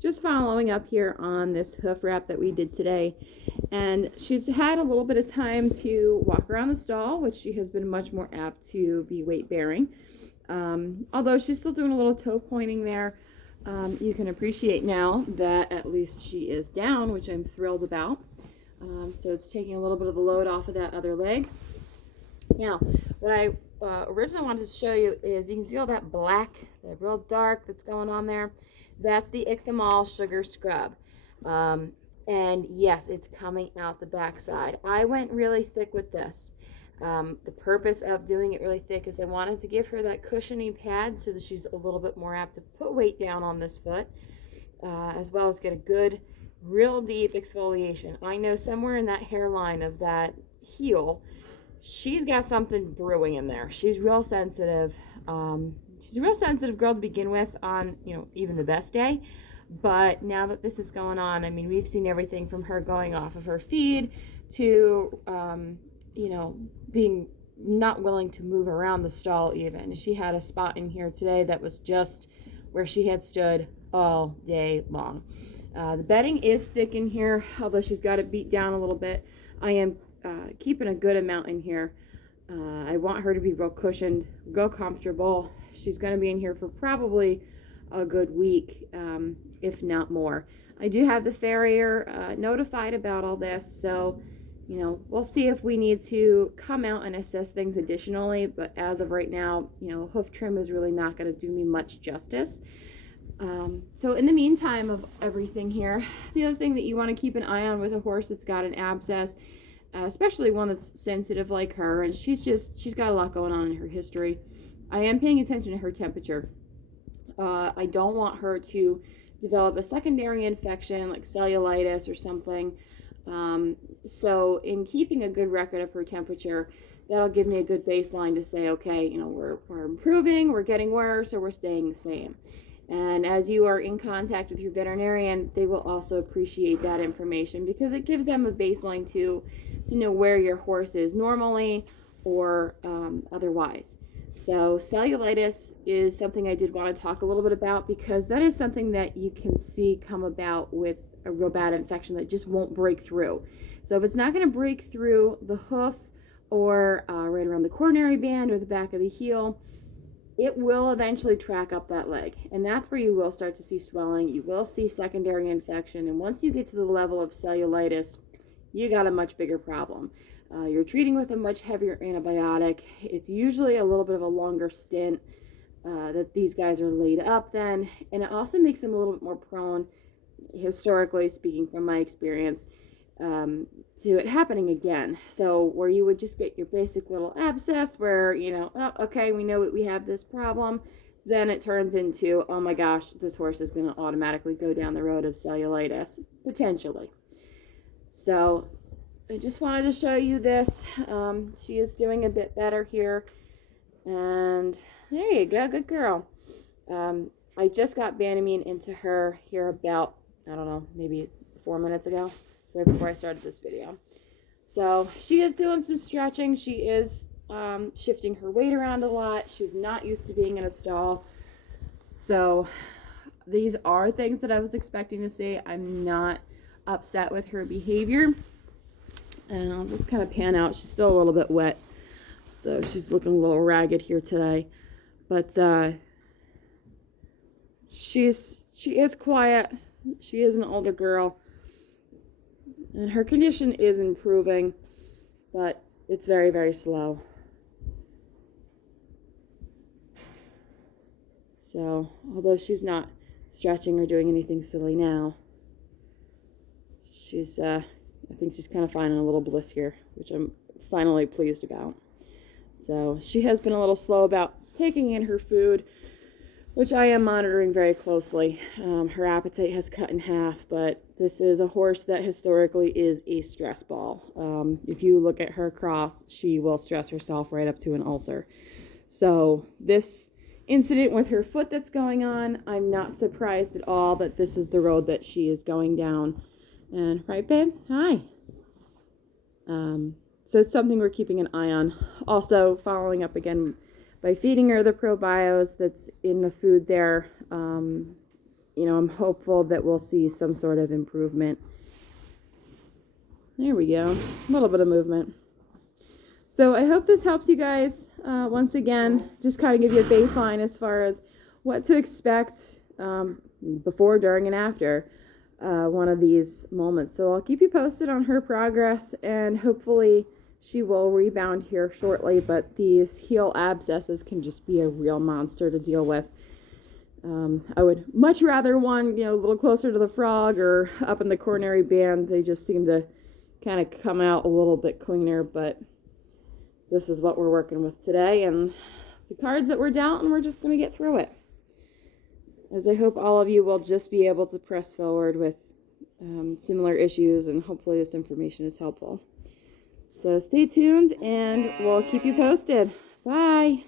just following up here on this hoof wrap that we did today. And she's had a little bit of time to walk around the stall, which she has been much more apt to be weight bearing. Although she's still doing a little toe pointing there. You can appreciate now that at least she is down, which I'm thrilled about. So it's taking a little bit of the load off of that other leg. Now, what I originally wanted to show you is you can see all that black, that real dark that's going on there. That's the ichthymol sugar scrub. And yes, it's coming out the backside. I went really thick with this. The purpose of doing it really thick is I wanted to give her that cushioning pad so that she's a little bit more apt to put weight down on this foot, as well as get a good, real deep exfoliation. I know somewhere in that hairline of that heel, she's got something brewing in there. She's real sensitive. She's a real sensitive girl to begin with on, even the best day. But now that this is going on, I mean, we've seen everything from her going off of her feed to, being not willing to move around the stall even. She had a spot in here today that was just where she had stood all day long. The bedding is thick in here, although she's got it beat down a little bit. I am keeping a good amount in here. I want her to be real cushioned, real comfortable. She's going to be in here for probably a good week, if not more. I do have the farrier notified about all this, so we'll see if we need to come out and assess things additionally, but as of right now, hoof trim is really not going to do me much justice. So in the meantime of everything here, the other thing that you want to keep an eye on with a horse that's got an abscess, especially one that's sensitive like her, and she's got a lot going on in her history. I am paying attention to her temperature. I don't want her to develop a secondary infection like cellulitis or something. So in keeping a good record of her temperature, that'll give me a good baseline to say, okay, we're improving, we're getting worse, or we're staying the same. And as you are in contact with your veterinarian, they will also appreciate that information because it gives them a baseline to know where your horse is normally or otherwise. So cellulitis is something I did want to talk a little bit about because that is something that you can see come about with a real bad infection that just won't break through. So if it's not going to break through the hoof or right around the coronary band or the back of the heel, it will eventually track up that leg. And that's where you will start to see swelling. You will see secondary infection. And once you get to the level of cellulitis, you got a much bigger problem. You're treating with a much heavier antibiotic. It's usually a little bit of a longer stint that these guys are laid up then. And it also makes them a little bit more prone, historically speaking from my experience, to it happening again. So where you would just get your basic little abscess where, oh, okay, we know we have this problem. Then it turns into, oh my gosh, this horse is going to automatically go down the road of cellulitis, potentially. So I just wanted to show you this. She is doing a bit better here. And there you go, good girl. I just got Banamine into her here about, I don't know, maybe 4 minutes ago, right before I started this video. So she is doing some stretching. She is shifting her weight around a lot. She's not used to being in a stall. So these are things that I was expecting to see. I'm not upset with her behavior. And I'll just kind of pan out. She's still a little bit wet, so she's looking a little ragged here today. But she is quiet. She is an older girl, and her condition is improving, but it's very, very slow. So, although she's not stretching or doing anything silly now, she's I think she's kind of finding a little bliss here, which I'm finally pleased about. So she has been a little slow about taking in her food, which I am monitoring very closely. Her appetite has cut in half, but this is a horse that historically is a stress ball. If you look at her cross, she will stress herself right up to an ulcer. So this incident with her foot that's going on, I'm not surprised at all that this is the road that she is going down. And right, babe? Hi. So it's something we're keeping an eye on. Also, following up again by feeding her the probios that's in the food there. I'm hopeful that we'll see some sort of improvement. There we go. A little bit of movement. So I hope this helps you guys. Once again, just kind of give you a baseline as far as what to expect before, during, and after one of these moments. So I'll keep you posted on her progress, and hopefully she will rebound here shortly. But these heel abscesses can just be a real monster to deal with. I would much rather one, a little closer to the frog or up in the coronary band. They just seem to kind of come out a little bit cleaner, but this is what we're working with today, and the cards that we're dealt, and we're just going to get through it. As I hope all of you will just be able to press forward with similar issues, and hopefully this information is helpful. So stay tuned, and we'll keep you posted. Bye.